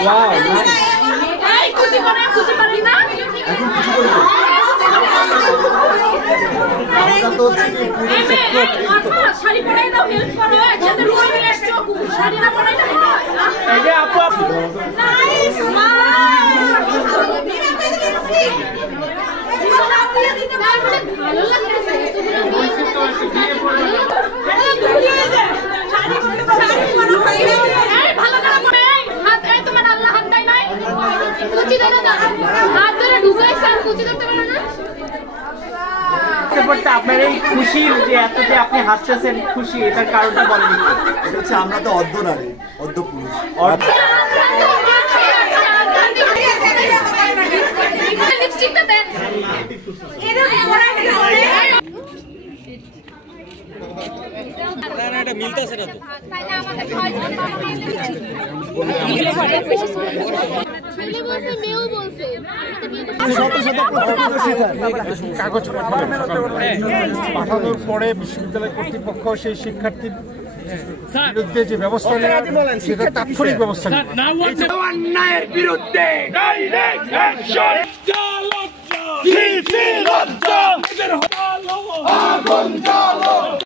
Wow এই কুচি করে না এখন কিছু করে আমরা তো শাড়ি পরাই দাও হেল্প করো একসাথে রুমে মিলে আসছো শাড়ি না পরাইলে হয় এই যে আপু নাইস ভালো লাগছে ভালো করে হাত তোমার আল্লাহ হাত দেয় নাই কুচি দেয় না হাত ধরে ঢুকাইছেন কুচি ধরতে পারো না আপনার এই খুশি যে এত যে আপনি হাসতেছেন খুশি এটার কারণটা বলেন একটু। এটা হচ্ছে আমরা তো অর্ধ নারী অর্ধ পুরুষ লিপস্টিকটা দেন এটা এটা মিলতেছে না তো তাইলে আমাদের ছয়জন বাবা ছেলে বলছে মেয়েও বলছে কাগজ পাঠানোর পরে বিশ্ববিদ্যালয় কর্তৃপক্ষ সেই শিক্ষার্থীর বিরুদ্ধে যে ব্যবস্থা নেয় সেটা তাৎক্ষণিক ব্যবস্থা অন্যায়ের বিরুদ্ধে অ্যাকশন